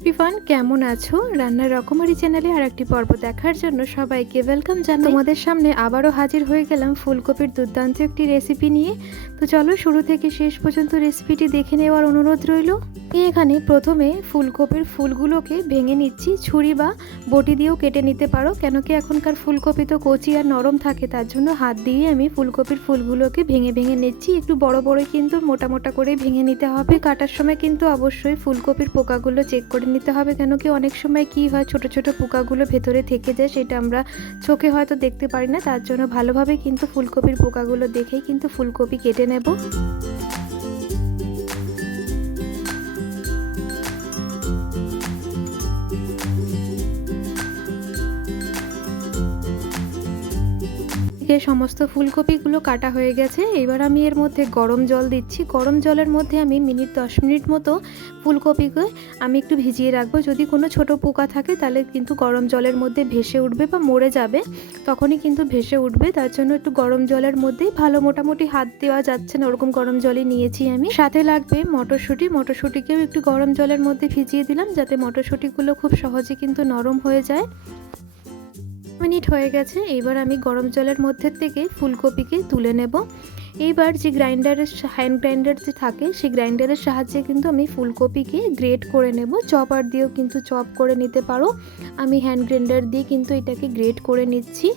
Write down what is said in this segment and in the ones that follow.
Everyone, কেমন আছো? রান্নার রকমারি চ্যানেলে আর একটি পর্ব দেখার জন্য সবাইকে ওয়েলকাম জানাই। তোমাদের সামনে আবারও হাজির হয়ে গেলাম ফুলকপির দুর্দান্ত একটি রেসিপি নিয়ে। তো চলো শুরু থেকে শেষ পর্যন্ত রেসিপিটি দেখে নেওয়ার অনুরোধ রইল। এখানে প্রথমে ফুলকপির ফুলগুলোকে ভেঙে নিচ্ছি। ছুরি বা বটি দিয়েও কেটে নিতে পারো, কেন কি এখনকার ফুলকপি তো কচি আর নরম থাকে, তার জন্য হাত দিয়ে আমি ফুলকপির ফুলগুলোকে ভেঙে ভেঙে নিচ্ছি। একটু বড় বড় কিন্তু মোটা মোটা করে ভেঙে নিতে হবে। কাটার সময় কিন্তু অবশ্যই ফুলকপির পোকাগুলো চেক করে নিতে হবে, কেন কি অনেক সময় কি হয়, ছোট ছোট পোকাগুলো ভেতরে থেকে যায়, সেটা আমরা চোখে হয়তো দেখতে পারি না। তার জন্য ভালোভাবে কিন্তু ফুলকপির পোকাগুলো দেখেই কিন্তু ফুলকপি কেটে নেব। সমস্ত ফুলকপিগুলো কাটা হয়ে গেছে। এবার আমি এর মধ্যে গরম জল দিচ্ছি। গরম জলের মধ্যে আমি 10 মিনিট মতো ফুলকপিকে আমি একটু ভিজিয়ে রাখবো। যদি কোনো ছোট পোকা থাকে তাহলে কিন্তু গরম জলের মধ্যে ভেসে উঠবে বা মরে যাবে, তখনই কিন্তু ভেসে উঠবে। তার জন্য একটু গরম জলের মধ্যেই ভালো, মোটামুটি হাত দেওয়া যাচ্ছে না ওরকম গরম জলই নিয়েছি আমি। সাথে লাগবে মটরশুঁটি। মটরশুঁটিকেও একটু গরম জলের মধ্যে ভিজিয়ে দিলাম, যাতে মটরশুঁটিগুলো খুব সহজে কিন্তু নরম হয়ে যায়। মিনিট হয়ে গেছে। এইবার আমি গরম জলের মধ্যে থেকে ফুলকপিকে তুলে নেব। এইবার যে হ্যান্ড গ্রাইন্ডার যে থাকে, সেই গ্রাইন্ডারের সাহায্যে কিন্তু আমি ফুলকপিকে গ্রেট করে নেব। চপার দিয়েও কিন্তু চপ করে নিতে পারো। আমি হ্যান্ড গ্রাইন্ডার দিয়ে কিন্তু এটাকে গ্রেট করে নিচ্ছি।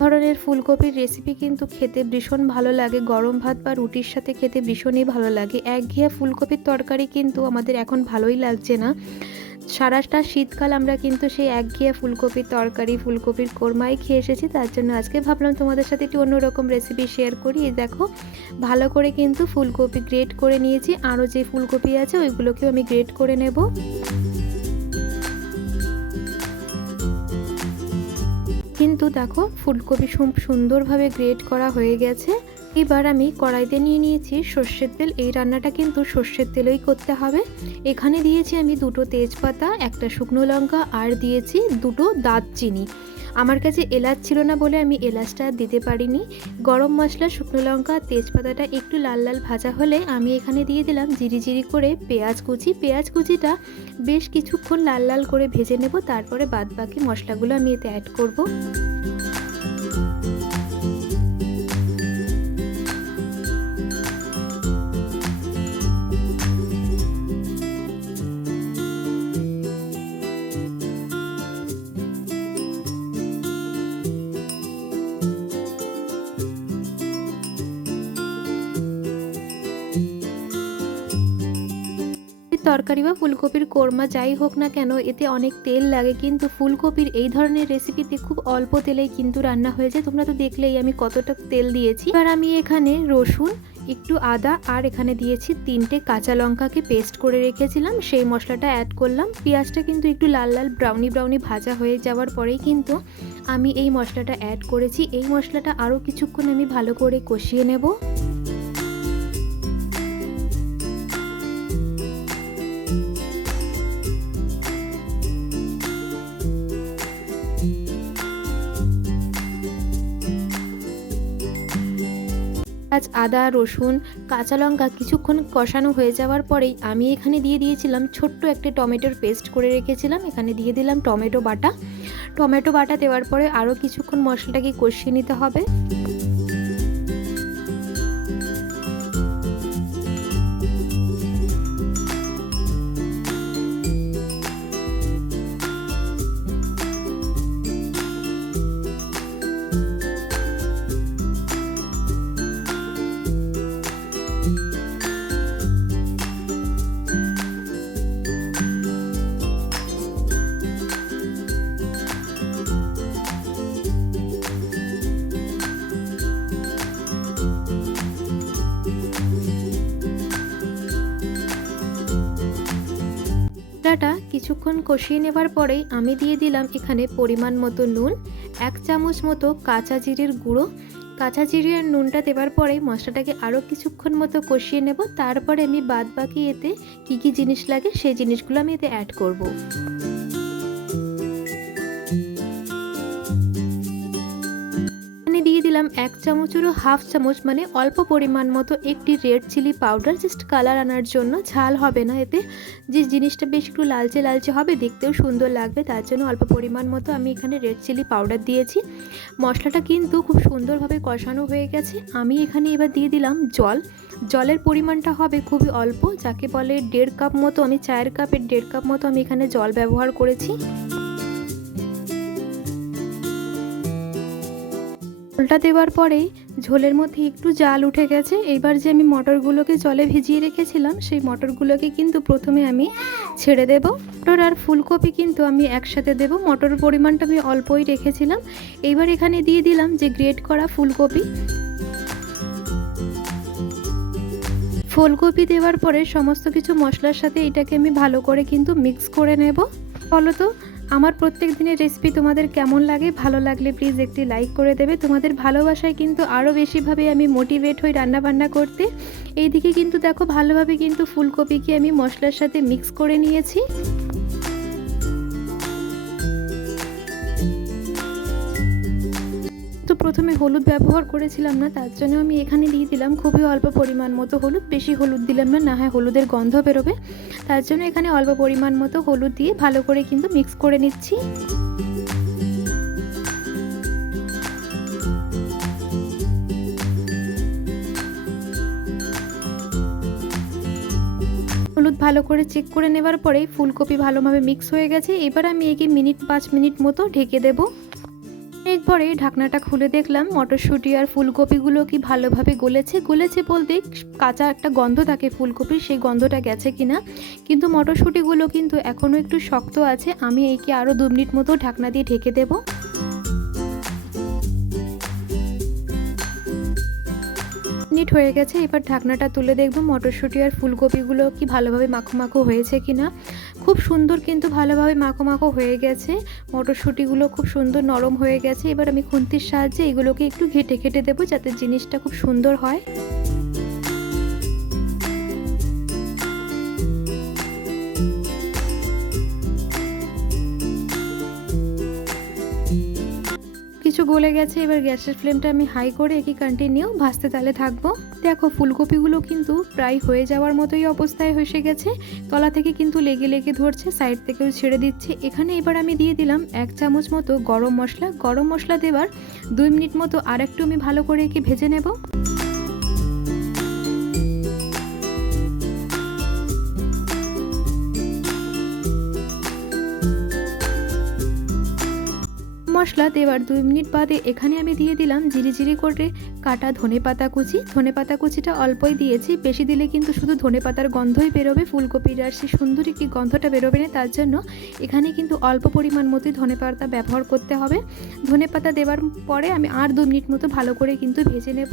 ধরনের ফুলকপির রেসিপি কিন্তু খেতে ভীষণ ভালো লাগে, গরম ভাত বা রুটির সাথে খেতে ভীষণই ভালো লাগে। একঘেয়ে ফুলকপির তরকারি কিন্তু আমাদের এখন ভালোই লাগছে না। সারাটা শীতকাল আমরা কিন্তু সেই একঘেয়ে ফুলকপির তরকারি, ফুলকপির কোরমাই খেয়ে এসেছি। তার জন্য আজকে ভাবলাম তোমাদের সাথে একটু অন্যরকম রেসিপি শেয়ার করি। এই দেখো, ভালো করে কিন্তু ফুলকপি গ্রেট করে নিয়েছি। আরও যে ফুলকপি আছে ওইগুলোকেও আমি গ্রেট করে নেব। কিন্তু দেখো, ফুলকপি সুন্দরভাবে গ্রেট করা হয়ে গেছে। এবার আমি কড়াইতে নিয়ে নিয়েছি সর্ষের তেল। এই রান্নাটা কিন্তু সর্ষের তেলেই করতে হবে। এখানে দিয়েছি আমি 2টো তেজপাতা, 1টা শুকনো লঙ্কা, আর দিয়েছি 2টো দারচিনি। আমার কাছে এলাচ ছিল না বলে আমি এলাচটা দিতে পারিনি। গরম মশলা, শুকনো লঙ্কা, তেজপাতাটা একটু লাল লাল ভাজা হলে আমি এখানে দিয়ে দিলাম জিরি জিরি করে পেঁয়াজ কুচি। পেঁয়াজ কুচিটা বেশ কিছুক্ষণ লাল লাল করে ভেজে নেব। তারপরে বাদ বাকি মশলাগুলো আমি এতে অ্যাড করব। তরকারি বা ফুলকপির কোরমা যাই হোক না কেন, এতে অনেক তেল লাগে, কিন্তু ফুলকপির এই ধরনের রেসিপিতে খুব অল্প তেলেই কিন্তু রান্না হয়ে যায়। তোমরা তো দেখলেই আমি কতটা তেল দিয়েছি। এবার আমি এখানে রসুন, একটু আদা, আর এখানে দিয়েছি 3টে কাঁচা লঙ্কাকে পেস্ট করে রেখেছিলাম, সেই মশলাটা অ্যাড করলাম। পেঁয়াজটা কিন্তু একটু লাল লাল ব্রাউনি ব্রাউনি ভাজা হয়ে যাওয়ার পরেই কিন্তু আমি এই মশলাটা অ্যাড করেছি। এই মশলাটা আরও কিছুক্ষণ আমি ভালো করে কষিয়ে নেব। আদা, রসুন, কাঁচা লঙ্কা কিছুক্ষণ কষানো হয়ে যাওয়ার পরেই আমি এখানে দিয়ে দিয়েছিলাম ছোট্ট একটা টমেটোর পেস্ট করে রেখেছিলাম। এখানে দিয়ে দিলাম টমেটো বাটা। টমেটো বাটা দেওয়ার পরে আরও কিছুক্ষণ মশলাটাকে কষিয়ে নিতে হবে। মশলাটা কিছুক্ষণ কষিয়ে নেবার পরেই আমি দিয়ে দিলাম এখানে পরিমাণ মতো নুন, 1 চামচ মতো কাঁচা জিরের গুঁড়ো। কাঁচা জিরে আর নুনটা দেওয়ার পরেই মশলাটাকে আরও কিছুক্ষণ মতো কষিয়ে নেব। তারপরে আমি বাদ বাকি এতে কী কী জিনিস লাগে সেই জিনিসগুলো আমি এতে অ্যাড করব। দিলাম 1 চামচেরও হাফ চামচ মানে অল্প পরিমাণ মতো একটি red chilli powder, just colour আনার জন্য। ঝাল হবে না এতে, যে জিনিসটা বেশ একটু লালচে লালচে হবে, দেখতেও সুন্দর লাগবে, তার জন্য অল্প পরিমাণ মতো আমি এখানে রেড চিলি পাউডার দিয়েছি। মশলাটা কিন্তু খুব সুন্দরভাবে কষানো হয়ে গেছে। আমি এখানে এবার দিয়ে দিলাম জল। জলের পরিমাণটা হবে খুবই অল্প, যাকে বলে 1.5 কাপ মতো। আমি চায়ের কাপের 1.5 কাপ মতো আমি এখানে জল ব্যবহার করেছি। জলটা দেওয়ার পরে ঝোলের মধ্যে একটু জাল উঠে গেছে। এবার যে আমি মটরগুলোকে জলে ভিজিয়ে রেখেছিলাম, সেই মটরগুলোকে কিন্তু প্রথমে আমি ছেড়ে দেব। মটর আর ফুলকপি কিন্তু আমি একসাথে দেব। মটরের পরিমাণটা আমি অল্পই রেখেছিলাম। এইবার এখানে দিয়ে দিলাম যে গ্রেট করা ফুলকপি। ফুলকপি দেওয়ার পরে সমস্ত কিছু মশলার সাথে এটাকে আমি ভালো করে কিন্তু মিক্স করে নেব। বলো তো আমার প্রত্যেক দিনের রেসিপি তোমাদের কেমন লাগে? ভালো লাগলে প্লিজ একটি লাইক করে দেবে। তোমাদের ভালোবাসায় কিন্তু আরও বেশিভাবে আমি মোটিভেট হই রান্নাবান্না করতে। এইদিকে কিন্তু দেখো ভালোভাবে কিন্তু ফুলকপিকে আমি মশলার সাথে মিক্স করে নিয়েছি। তো প্রথমে হলুদ ব্যবহার করেছিলাম না, তার জন্য আমি এখানে দিয়ে দিলাম খুবই অল্প পরিমাণ মতো হলুদ। বেশি হলুদ দিলাম না, না হয় হলুদের গন্ধ বেরোবে। তার জন্য এখানে অল্প পরিমাণ মতো হলুদ দিয়ে ভালো করে কিন্তু মিক্স করে নিচ্ছি। হলুদ ভালো করে চেক করে নেবার পরেই ফুলকপি ভালোভাবে মিক্স হয়ে গেছে। এবার আমি একে 5 মিনিট মতো ঢেকে দেব। এরপরে ঢাকনাটা খুলে দেখলাম মটরশুঁটি আর ফুলকপিগুলো কি ভালোভাবে গলেছে বলতে কাঁচা একটা গন্ধ থাকে ফুলকপির, সেই গন্ধটা গেছে কিনা। কিন্তু মটরশুঁটিগুলো কিন্তু এখনও একটু শক্ত আছে। আমি একে আরও 2 মিনিট মতো ঢাকনা দিয়ে ঢেকে দেব। মিনিট হয়ে গেছে। এবার ঢাকনাটা তুলে দেখব মটরশুঁটি আর ফুলকপিগুলো কি ভালোভাবে মাখো মাখো হয়েছে কিনা। খুব সুন্দর কিন্তু ভালোভাবে মাখো মাখো হয়ে গেছে। মটরশুঁটিগুলো খুব সুন্দর নরম হয়ে গেছে। এবার আমি খুন্তির সাহায্যে এগুলোকে একটু ঘেটে দেবো, যাতে জিনিসটা খুব সুন্দর হয়। কিছু গলে গেছে। এবার গ্যাসের ফ্লেমটা আমি হাই করে একে কন্টিনিউ ভাজতে তালে থাকবো। দেখো ফুলকপিগুলো কিন্তু প্রায় হয়ে যাওয়ার মতোই অবস্থায় হয়ে গেছে। তলা থেকে কিন্তু লেগে লেগে ধরছে, সাইড থেকেও ছেড়ে দিচ্ছে। এখানে এবার আমি দিয়ে দিলাম 1 চামচ মতো গরম মশলা। গরম মশলা দেওয়ার 2 মিনিট মতো আর একটু আমি ভালো করে একে ভেজে নেব। মশলা দেওয়ার 2 মিনিট বাদে এখানে আমি দিয়ে দিলাম জিরি করে কাটা ধনেপাতা কুচি। ধনেপাতা কুচিটা অল্পই দিয়েছি, বেশি দিলে কিন্তু শুধু ধনেপাতার গন্ধই বেরোবে, ফুলকপির আর সেই সুন্দর একটি গন্ধটা বেরোবে না। তার জন্য এখানে কিন্তু অল্প পরিমাণ মতোই ধনেপাতা ব্যবহার করতে হবে। ধনেপাতা দেওয়ার পরে আমি আর 2 মিনিট মতো ভালো করে কিন্তু ভেজে নেব।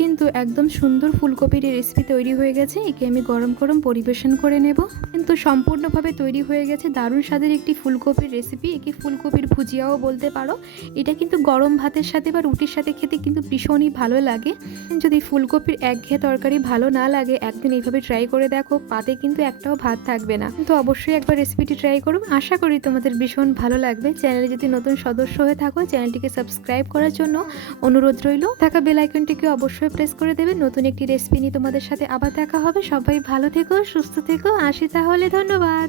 কিন্তু একদম সুন্দর ফুলকপির রেসিপি তৈরি হয়ে গেছে। একে আমি গরম গরম পরিবেশন করে নেব। কিন্তু সম্পূর্ণভাবে তৈরি হয়ে গেছে দারুণ স্বাদের একটি ফুলকপির রেসিপি। একে ফুলকপির ভুজিয়াও বলতে পারো। এটা কিন্তু গরম ভাতের সাথে বা রুটির সাথে খেতে কিন্তু ভীষণই ভালো লাগে। যদি ফুলকপির একঘেয়ে তরকারি ভালো না লাগে, একদিন এইভাবে ট্রাই করে দেখো, পাতে কিন্তু একটাও ভাত থাকবে না। তো অবশ্যই একবার রেসিপিটি ট্রাই করো, আশা করি তোমাদের ভীষণ ভালো লাগবে। চ্যানেলে যদি নতুন সদস্য হয়ে থাকো, চ্যানেলটিকে সাবস্ক্রাইব করার জন্য অনুরোধ রইল। থাকা বেল আইকনটিকে অবশ্যই প্রেস করে দেবে। নতুন একটি রেসিপি নিয়ে তোমাদের সাথে আবার দেখা হবে। সবাই ভালো থেকো, সুস্থ থেকো। আসি তাহলে, ধন্যবাদ।